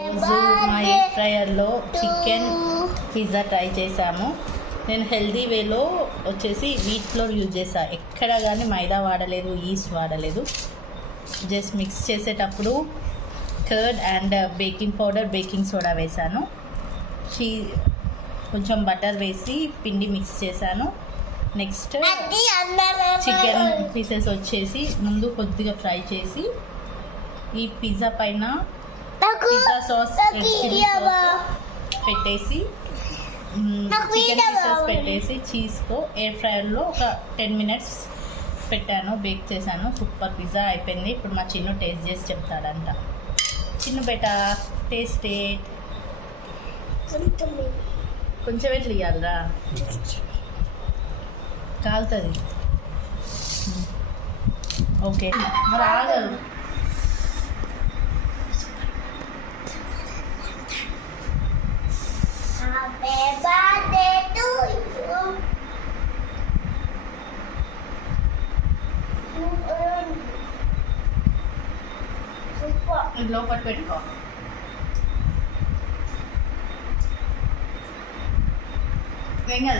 రోజు మా air ఫ్రైయర్లో chicken pizza try చేసాము. నేను హెల్దీ వేలో వచ్చేసి వీట్ ఫ్లోర్ యూజ్ చేశాను. ఎక్కడ కానీ మైదా వాడలేదు, ఈస్ట్ వాడలేదు. జస్ట్ మిక్స్ చేసేటప్పుడు curd and baking powder, baking soda వేసాను. కొంచెం బటర్ వేసి పిండి మిక్స్ చేశాను. నెక్స్ట్ చికెన్ పీసెస్ వచ్చేసి ముందు కొద్దిగా ఫ్రై చేసి ఈ పిజ్జా పైన పిజ్జా సాస్, చిల్లీ సాస్ పెట్టేసి చికెన్ పీసెస్ పెట్టేసి చీజ్తో ఎయిర్ ఫ్రైయర్లో ఒక 10 minutes పెట్టాను, బేక్ చేశాను. సూపర్ పిజ్జా అయిపోయింది. ఇప్పుడు మా చిన్ను టేస్ట్ చేసి చెప్తాడంట. చిన్ను బేటా టేస్ట్ కొంచెం ఎట్లా ఇవ్వాలరా, కాలుతుంది. ఓకే మరి ఆగరు. లోపల పెట్టుకో. ఏం కదా